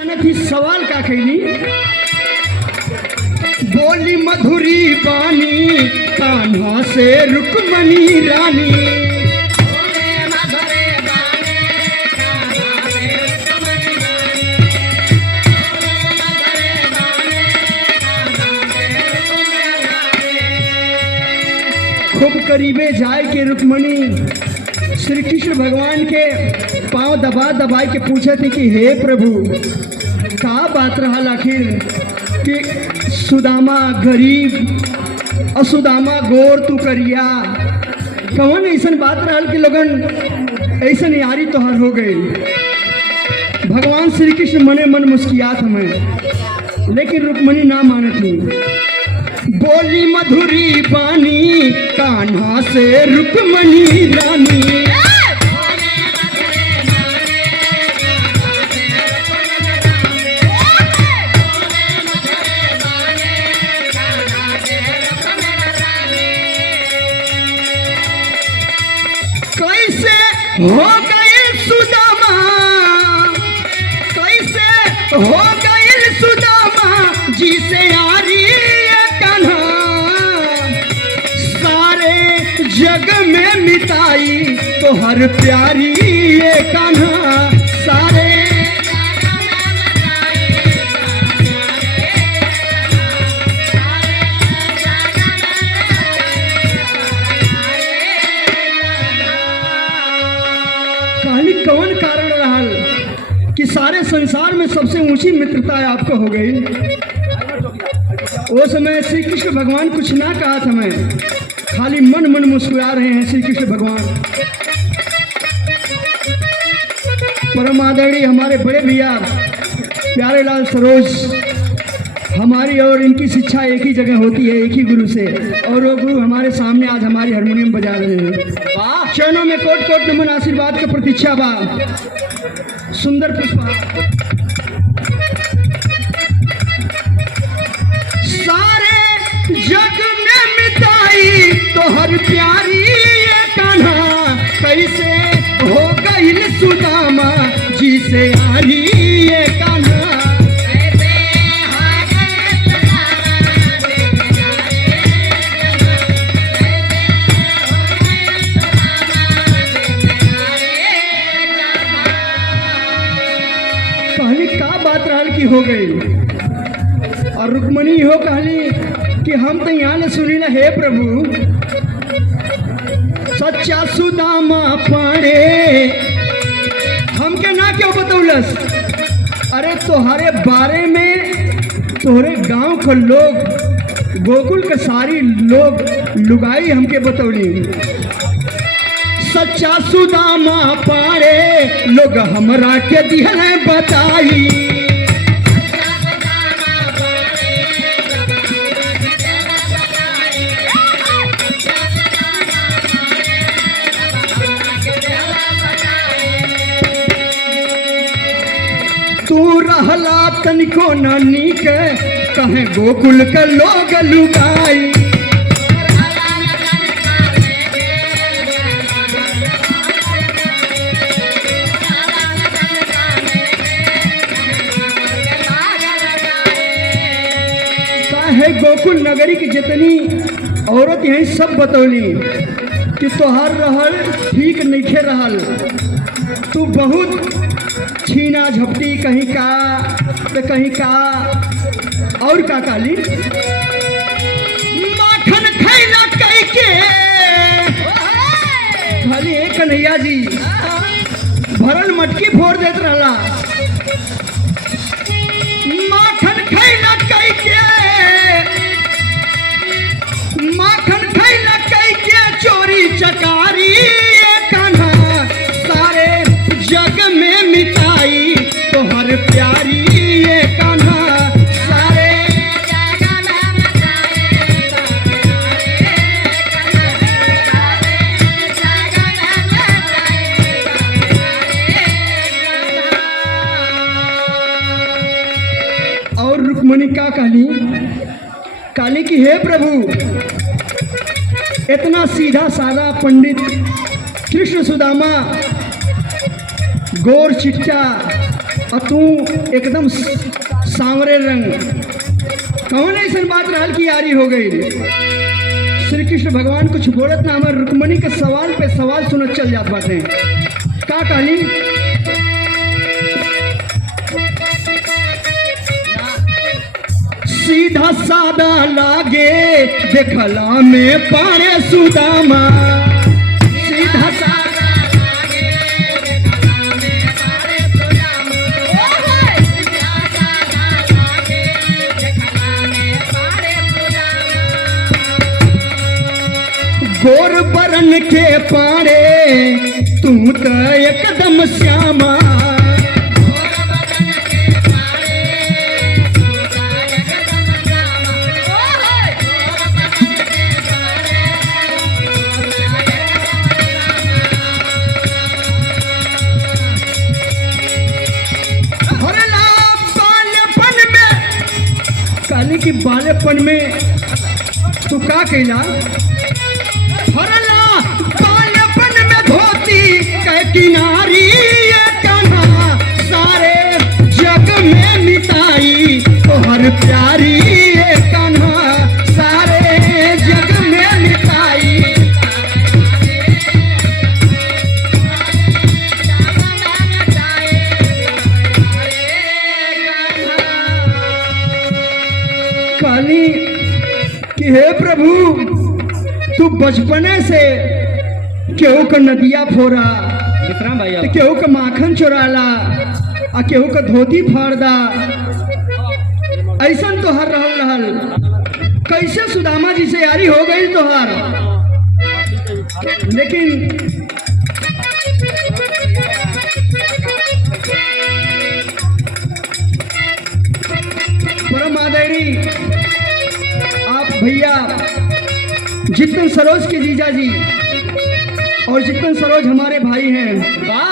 थी सवाल का कैली बोली मधुरी बानी कान्हा से रुक्मणी रानी। खूब करीबे जाए के रुक्मणी श्री कृष्ण भगवान के पांव दबा दबा के पूछे थे कि हे प्रभु का बात रहा आखिर कि सुदामा गरीब और सुदामा गोर तू करिया कौन ऐसा बात रहा कि लोगन ऐसा यारी तोहर हो गई। भगवान श्री कृष्ण मने मन मुस्कियात हमें लेकिन रुक्मणी ना मानत नहीं। बोली मधुरी बानी कान्हा से रुक्मणी रानी। कैसे हो गई सुदामा कैसे हो गई सुदामा जिसे यारी कान्हा सारे जग में मिटाई तो हर प्यारी ये कान्हा सारे कहानी कौन कारण रहा कि सारे संसार में सबसे ऊंची मित्रता आपको हो गई। वो समय श्री कृष्ण भगवान कुछ ना कहा था मैं खाली मन मन मुस्कुरा रहे हैं श्री कृष्ण भगवान। परम आदरणीय हमारे बड़े भैया प्यारे लाल सरोज हमारी और इनकी शिक्षा एक ही जगह होती है एक ही गुरु से और वो गुरु हमारे सामने आज हमारी हारमोनियम बजा रहे हैं। चरणों में कोट कोट नमन आशीर्वाद का प्रतीक्षा बा। सुंदर पुष्पा सारे जग में मिटाई तो हर प्यारी ये कान्हा कैसे हो गई सुदामा जी से यारी ये कान्हा। की हो गई और रुक्मणी हो कहली कि हम तो यहाँ सुनी ना हे प्रभु सच्चा सुदामा पाड़े हमके ना क्यों बतौलस। अरे तुम्हारे बारे में तोहरे गांव के लोग गोकुल के सारी लोग लुगाई हमके बतौली। सच्चा सुदामा पाड़े लोग हमरा के दिहल बताई। तू रहला तनिको नानी के कहे गोकुल के लोग लुगाई। कहे गोकुल नगरी की जितनी औरत यही सब बतौली कि तोहर रहल ठीक नइखे रहल। तू बहुत छीना झपटी कहीं का तो कहीं का और का काली माखन खैला कह के खाली एक कन्हैया जी भरल मटकी फोड़ देत रहला। माखन खैला कह के माखन खैला कह के चोरी चकारी कान्हा सारे जग में मिटाई तो हर प्यारी ये कान्हा सारे जग में मिटाई और रुक्मणी का कहली काली की हे प्रभु इतना सीधा साधा पंडित कृष्ण सुदामा गोर चिट्टा और तू एकदम सांवरे रंग, कौन ऐसा बात रहल की यारी हो गई। श्री कृष्ण भगवान कुछ बोलत ना, हमारे रुक्मणी के सवाल पे सवाल सुनत चल जात बाटे। का कहली, सीधा सादा लागे देखला में पारे सुदामा, सीधा सादा लागे देखला में पारे सुदामा, सीधा सादा लागे देखला में पारे सुदामा। गोर बरन के पारे तू तो एकदम श्यामा, कि बालेपन में तू का कहला, हरला बालेपन में धोती के किनारी ये कान्हा, सारे जग में मिटाई तो हर प्यारी ये कान्हा, सारे जग में मिटाई। काली कि हे प्रभु, तू बचपने से केहू का नदिया फोरा, केहू का माखन चुराला, आ केहू का धोती फाड़दा, ऐसा तोहर रहल रहल। कैसे सुदामा जी से यारी हो गई तोहर। लेकिन परम आदरणीय आप भैया जितन सरोज के जीजा जी और जितन सरोज हमारे भाई हैं, वाह